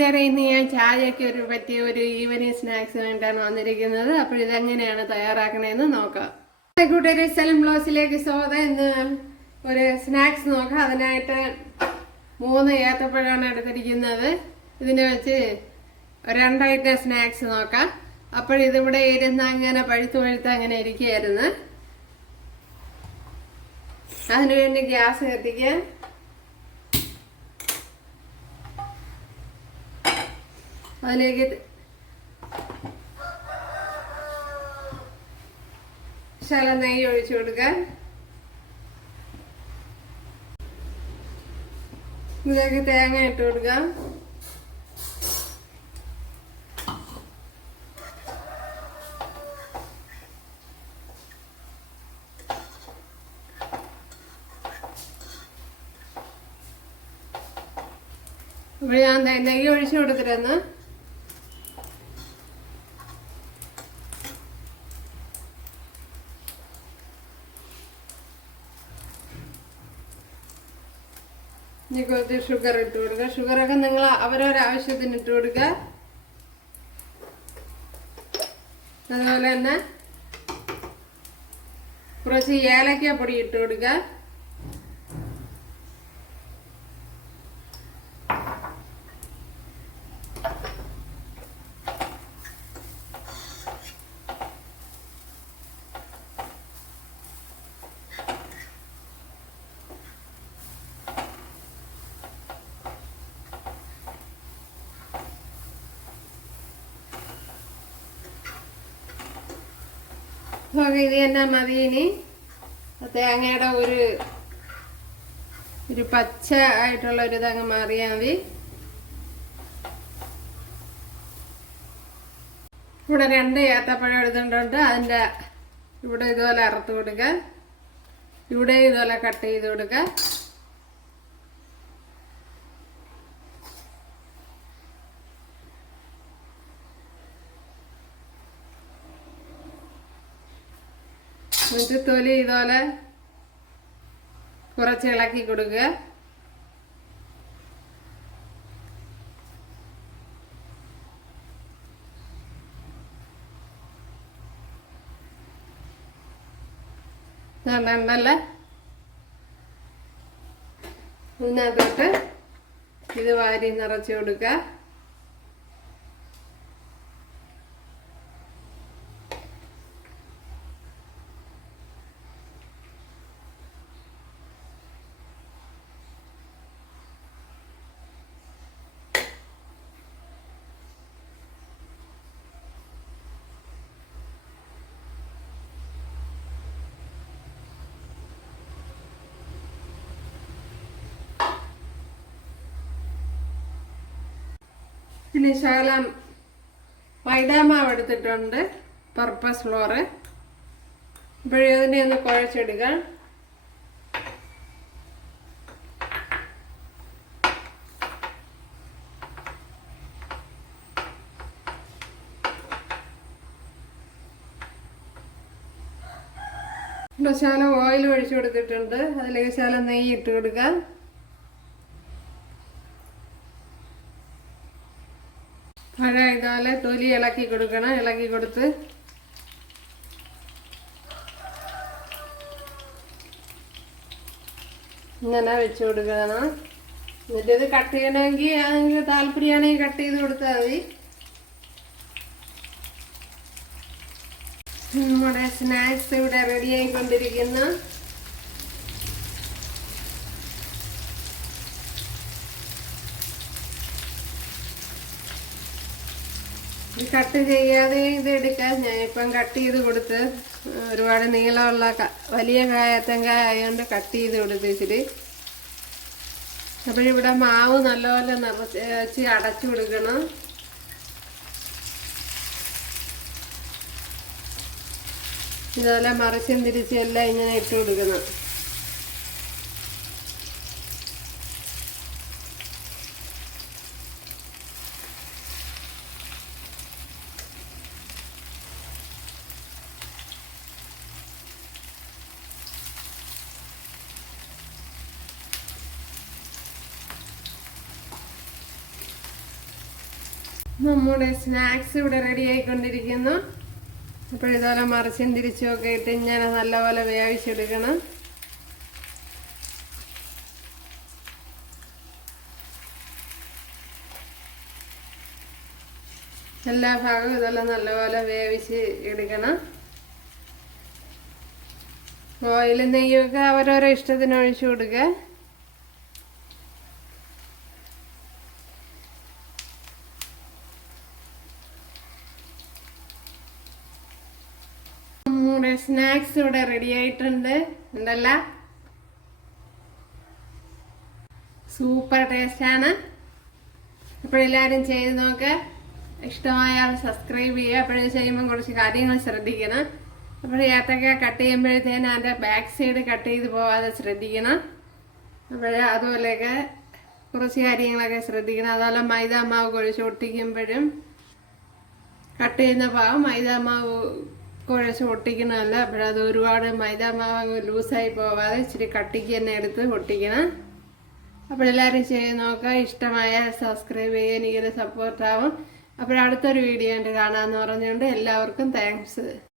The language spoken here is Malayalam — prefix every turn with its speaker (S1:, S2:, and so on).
S1: കൂട്ടുകാരെ ഇന്ന് ഞാൻ ചായയൊക്കെ ഒരു പറ്റിയ ഒരു ഈവനിങ് സ്നാക്സ് വേണ്ടിയാണ് വന്നിരിക്കുന്നത്. അപ്പോൾ ഇതെങ്ങനെയാണ് തയ്യാറാക്കണതെന്ന് നോക്കാം. കൂട്ടുകാരെ സെലം ബ്ലൗസിലേക്ക് സ്വാഗതം. ഇന്ന് ഒരു സ്നാക്സ് നോക്കാം. അതിനായിട്ട് മൂന്ന് ഏത്തപ്പഴമാണ് എടുത്തിരിക്കുന്നത്. ഇതിനെ വെച്ച് രണ്ടായിട്ട് സ്നാക്സ് നോക്കാം. അപ്പോഴിതിവിടെ ഇരുന്ന് അങ്ങനെ പഴുത്ത് പഴുത്ത് അങ്ങനെ ഇരിക്കുകയായിരുന്നു. അതിനുവേണ്ടി ഗ്യാസ് കത്തിക്കാൻ അതിലേക്ക് ശല നെയ്യ് ഒഴിച്ചു കൊടുക്കാൻ ഇതിലേക്ക് തേങ്ങ ഇട്ട് ഇവിടെ ഞാൻ നെയ്യ് ഒഴിച്ചു കൊടുത്തിരുന്നു. ഇനി കുറച്ച് ഷുഗർ ഇട്ട് കൊടുക്കുക. ഷുഗറൊക്കെ നിങ്ങൾ അവരവരാവശ്യത്തിന് ഇട്ട് കൊടുക്കുക. അതുപോലെ തന്നെ കുറച്ച് ഏലക്ക പൊടി ഇട്ട് കൊടുക്കുക. ഓക്കെ ഇത് തന്നെ മതി ഇനി തേങ്ങയുടെ ഒരു ഒരു പച്ച ആയിട്ടുള്ള ഒരു ഇതങ്ങ് മാറിയാൽ മതി. ഇവിടെ രണ്ട് ഏത്തപ്പഴം എടുത്തിട്ടുണ്ട്. അതിന്റെ ഇവിടെ ഇതുപോലെ അറുത്ത് കൊടുക്കുക. ഇവിടെ ഇതുപോലെ കട്ട് ചെയ്ത് കൊടുക്കുക. എന്നിട്ട് തൊലി ഇതുപോലെ കുറച്ച് ഇളക്കി കൊടുക്കുക. ഇത് വാരി നിറച്ച് കൊടുക്കുക. പിന്നെ ശകലം മൈദാമാവ് എടുത്തിട്ടുണ്ട്. പർപ്പസ് ഫ്ലോറ് ഇപ്പോഴേ അതിനെ ഒന്ന് കുഴച്ചെടുക്ക. ഇവിടെ ശകലം ഓയിൽ ഒഴിച്ചു കൊടുത്തിട്ടുണ്ട്. അതിലേക്ക് ശകലം നെയ്യ് ഇട്ട് കൊടുക്കാം. ഇതുപോലെ തൊലി ഇളക്കി കൊടുക്കണം. ഇളക്കി കൊടുത്ത് ഇങ്ങനെ വെച്ച് കൊടുക്കണം. എന്നിട്ട് ഇത് കട്ട് ചെയ്യണമെങ്കിൽ നിങ്ങൾക്ക് താല്പര്യമാണെങ്കിൽ കട്ട് ചെയ്ത് കൊടുത്താൽ മതി. നമ്മുടെ സ്നാക്സ് ഇവിടെ റെഡി കട്ട് ചെയ്യാതെ ഇത് എടുക്കാൻ ഞാൻ ഇപ്പം കട്ട് ചെയ്ത് കൊടുത്ത് ഒരുപാട് നീളമുള്ള വലിയ കായത്തങ്കായ ആയതുകൊണ്ട് കട്ട് ചെയ്ത് കൊടുത്ത് ഇച്ചിരി. അപ്പോഴിവിടെ മാവ് നല്ലപോലെ നിറച്ച് അടച്ചു കൊടുക്കണം. ഇതുപോലെ മറിച്ചും തിരിച്ചും എല്ലാം ഇങ്ങനെ ഇട്ട് കൊടുക്കണം. നമ്മുടെ സ്നാക്സ് ഇവിടെ റെഡി ആയിക്കൊണ്ടിരിക്കുന്നു. ഇപ്പോൾ ഇതുപോലെ മറിച്ചും തിരിച്ചും ഒക്കെ ഇട്ട് ഇങ്ങനെ നല്ലപോലെ വേവിച്ചെടുക്കണം. എല്ലാ ഭാഗവും ഇതെല്ലാം നല്ലപോലെ വേവിച്ച് എടുക്കണം. ഓയിൽ നെയ്യൊക്കെ അവരോരോ ഇഷ്ടത്തിന് ഒഴിച്ചു കൊടുക്കുക നമ്മുടെ സ്നാക്സ് ഇവിടെ റെഡി ആയിട്ടുണ്ട്. ഉണ്ടല്ല? സൂപ്പർ ടേസ്റ്റ് ആണ്. അപ്പോഴെല്ലാവരും ചെയ്ത് നോക്ക്. ഇഷ്ടമായാൽ സബ്സ്ക്രൈബ് ചെയ്യുക. അപ്പോഴും ചെയ്യുമ്പോൾ കുറച്ച് കാര്യങ്ങൾ ശ്രദ്ധിക്കണം. അപ്പോൾ ഏത്തക്ക കട്ട് ചെയ്യുമ്പോഴത്തേന് അതിന്റെ ബാക്ക് സൈഡ് കട്ട് ചെയ്ത് പോവാതെ ശ്രദ്ധിക്കണം. അപ്പോഴേ അതുപോലെയൊക്കെ കുറച്ച് കാര്യങ്ങളൊക്കെ ശ്രദ്ധിക്കണം. അതുപോലെ മൈദ മാവ് കുഴിച്ച് ഒട്ടിക്കുമ്പോഴും കട്ട് ചെയ്യുന്ന ഭാഗം മൈദ മാവ് കുഴച്ച് ഒട്ടിക്കണമല്ല അപ്പോഴത് ഒരുപാട് മൈദ മാവ് ലൂസായി പോവാതെ ഇച്ചിരി കട്ടിക്ക് തന്നെ എടുത്ത് ഒട്ടിക്കണം അപ്പോൾ എല്ലാവരും ചെയ്ത് നോക്കുക ഇഷ്ടമായ സബ്സ്ക്രൈബ് ചെയ്യുക എനിക്കൊരു സപ്പോർട്ടാവും അപ്പോൾ അടുത്തൊരു വീഡിയോ ഉണ്ട് കാണാമെന്ന് പറഞ്ഞുകൊണ്ട് എല്ലാവർക്കും താങ്ക്സ്